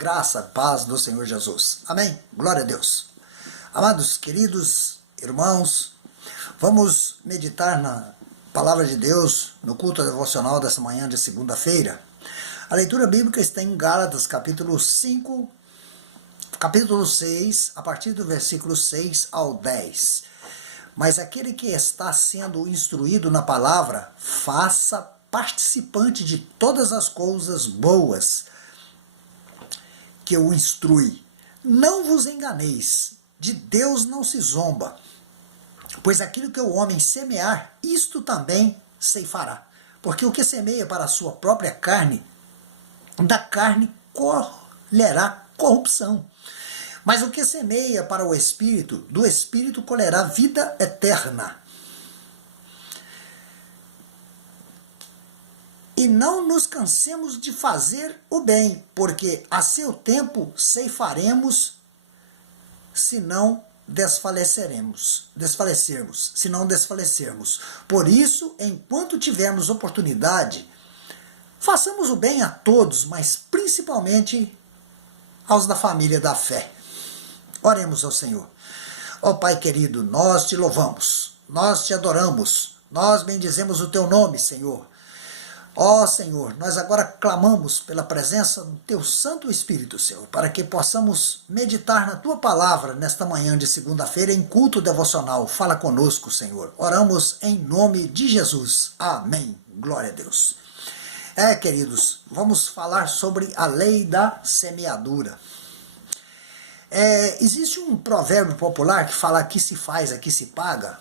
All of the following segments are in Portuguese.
Graça, paz do Senhor Jesus. Amém? Glória a Deus. Amados, queridos irmãos, vamos meditar na Palavra de Deus no culto devocional dessa manhã de segunda-feira. A leitura bíblica está em Gálatas, capítulo 5, capítulo 6, a partir do versículo 6 ao 10. Mas aquele que está sendo instruído na palavra, faça participante de todas as coisas boas que o instrui. Não vos enganeis, de Deus não se zomba, pois aquilo que o homem semear, isto também ceifará. Porque o que semeia para a sua própria carne, da carne colherá corrupção. Mas o que semeia para o Espírito, do Espírito colherá vida eterna. E não nos cansemos de fazer o bem, porque a seu tempo ceifaremos, se não desfalecermos. Por isso, enquanto tivermos oportunidade, façamos o bem a todos, mas principalmente aos da família da fé. Oremos ao Senhor. Ó Pai querido, nós te louvamos, nós te adoramos, nós bendizemos o teu nome, Senhor. Ó Senhor, nós agora clamamos pela presença do teu Santo Espírito, Senhor, para que possamos meditar na tua palavra nesta manhã de segunda-feira em culto devocional. Fala conosco, Senhor. Oramos em nome de Jesus. Amém. Glória a Deus. Queridos, vamos falar sobre a lei da semeadura. Existe um provérbio popular que fala aqui se faz, aqui se paga,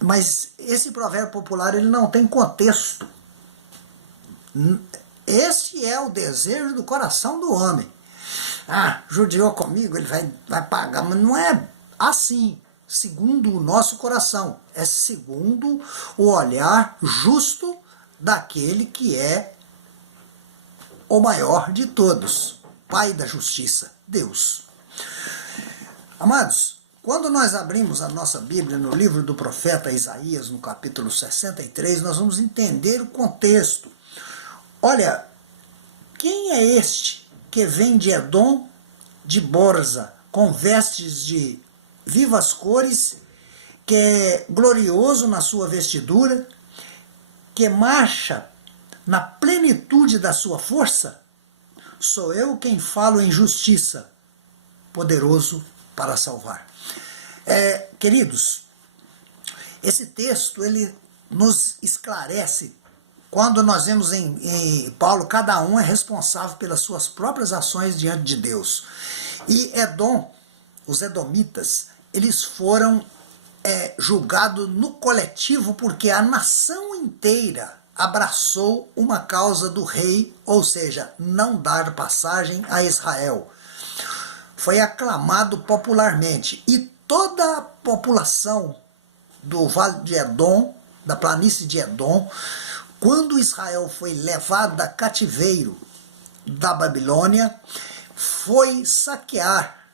mas esse provérbio popular ele não tem contexto. Esse é o desejo do coração do homem. Judiou comigo, ele vai pagar, mas não é assim, segundo o nosso coração, é segundo o olhar justo daquele que é o maior de todos, Pai da justiça, Deus. Amados, quando nós abrimos a nossa Bíblia no livro do profeta Isaías, no capítulo 63, nós vamos entender o contexto. Olha, quem é este que vem de Edom, de Borza, com vestes de vivas cores, que é glorioso na sua vestidura, que marcha na plenitude da sua força? Sou eu quem falo em justiça, poderoso para salvar. Queridos, esse texto ele nos esclarece. Quando nós vemos em Paulo, cada um é responsável pelas suas próprias ações diante de Deus. E Edom, os edomitas, eles foram julgados no coletivo porque a nação inteira abraçou uma causa do rei, ou seja, não dar passagem a Israel. Foi aclamado popularmente. E toda a população do Vale de Edom, da planície de Edom, quando Israel foi levado a cativeiro da Babilônia, foi saquear.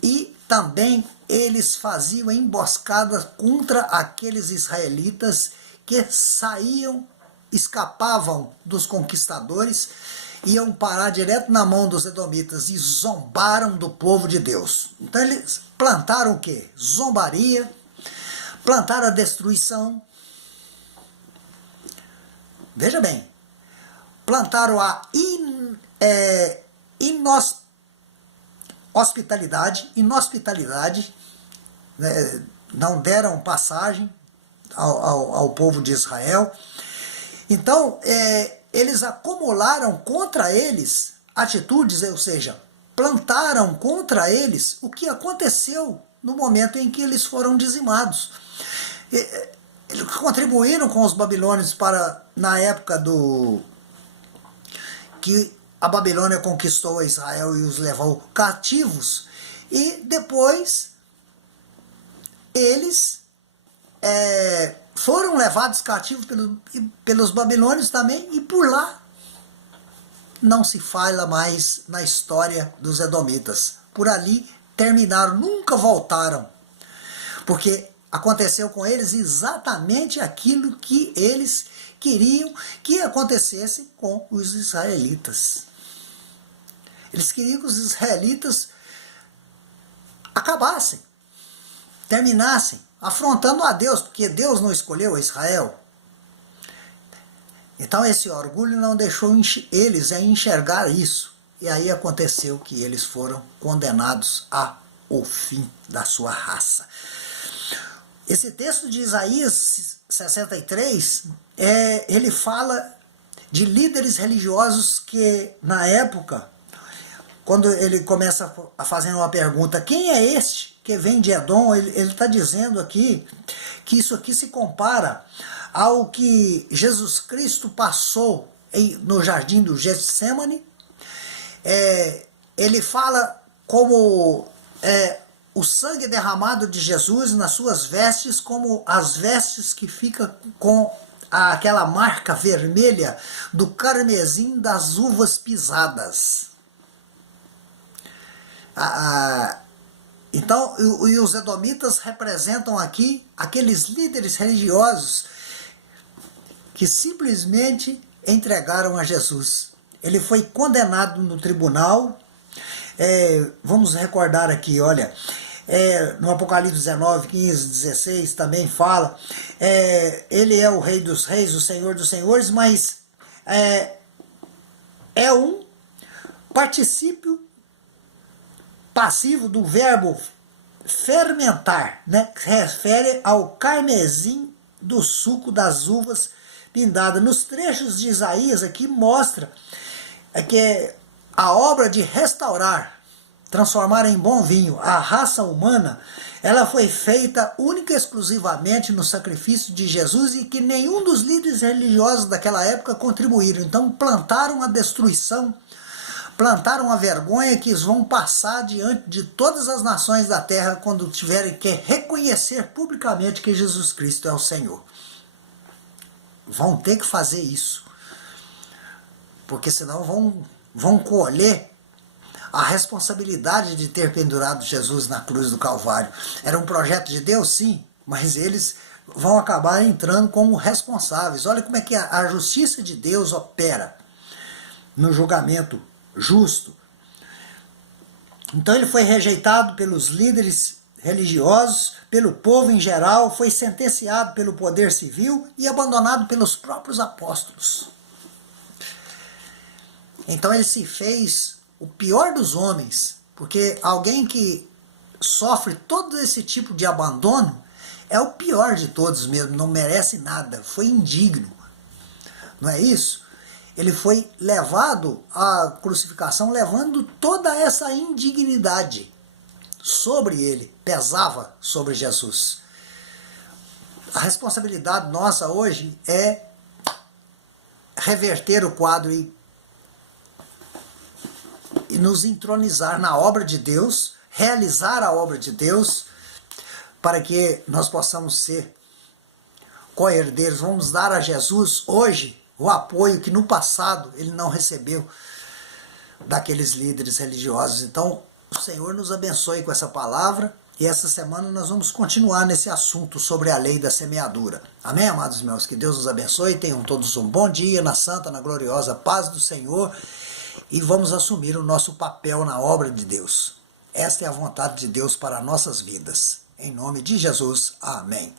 E também eles faziam emboscadas contra aqueles israelitas que saíam, escapavam dos conquistadores, iam parar direto na mão dos edomitas e zombaram do povo de Deus. Então eles plantaram o quê? Zombaria, plantaram a destruição. Veja bem, plantaram a inhospitalidade, não deram passagem ao povo de Israel. Então, eles acumularam contra eles atitudes, ou seja, plantaram contra eles o que aconteceu no momento em que eles foram dizimados. Eles contribuíram com os babilônios na época que a Babilônia conquistou Israel e os levou cativos, e depois eles foram levados cativos pelos babilônios também, e por lá não se fala mais na história dos edomitas. Por ali terminaram, nunca voltaram, porque aconteceu com eles exatamente aquilo que eles queriam que acontecesse com os israelitas. Eles queriam que os israelitas acabassem, terminassem, afrontando a Deus, porque Deus não escolheu Israel. Então esse orgulho não deixou eles enxergar isso. E aí aconteceu que eles foram condenados ao fim da sua raça. Esse texto de Isaías 63, ele fala de líderes religiosos que, na época, quando ele começa a fazer uma pergunta, quem é este que vem de Edom? Ele está dizendo aqui que isso aqui se compara ao que Jesus Cristo passou no jardim do Getsêmani. Ele fala como o sangue derramado de Jesus nas suas vestes, como as vestes que ficam com aquela marca vermelha do carmesim das uvas pisadas. Então, e os edomitas representam aqui aqueles líderes religiosos que simplesmente entregaram a Jesus. Ele foi condenado no tribunal. Vamos recordar aqui, olha, no Apocalipse 19, 15, 16 também fala, ele é o Rei dos Reis, o Senhor dos Senhores, mas é um particípio passivo do verbo fermentar, né? Que se refere ao carmesim do suco das uvas pindadas. Nos trechos de Isaías aqui mostra que a obra de restaurar, transformar em bom vinho a raça humana, ela foi feita única e exclusivamente no sacrifício de Jesus e que nenhum dos líderes religiosos daquela época contribuíram. Então plantaram a destruição, plantaram a vergonha que eles vão passar diante de todas as nações da terra quando tiverem que reconhecer publicamente que Jesus Cristo é o Senhor. Vão ter que fazer isso, porque senão vão colher a responsabilidade de ter pendurado Jesus na cruz do Calvário. Era um projeto de Deus, sim, mas eles vão acabar entrando como responsáveis. Olha como é que a justiça de Deus opera no julgamento justo. Então ele foi rejeitado pelos líderes religiosos, pelo povo em geral, foi sentenciado pelo poder civil e abandonado pelos próprios apóstolos. Então ele se fez o pior dos homens, porque alguém que sofre todo esse tipo de abandono é o pior de todos mesmo, não merece nada, foi indigno. Não é isso? Ele foi levado à crucificação, levando toda essa indignidade sobre ele, pesava sobre Jesus. A responsabilidade nossa hoje é reverter o quadro e nos entronizar na obra de Deus, realizar a obra de Deus, para que nós possamos ser co-herdeiros. Vamos dar a Jesus hoje o apoio que no passado ele não recebeu daqueles líderes religiosos. Então, o Senhor nos abençoe com essa palavra, e essa semana nós vamos continuar nesse assunto sobre a lei da semeadura. Amém, amados meus? Que Deus nos abençoe, tenham todos um bom dia na santa, na gloriosa paz do Senhor, e vamos assumir o nosso papel na obra de Deus. Esta é a vontade de Deus para nossas vidas. Em nome de Jesus, amém.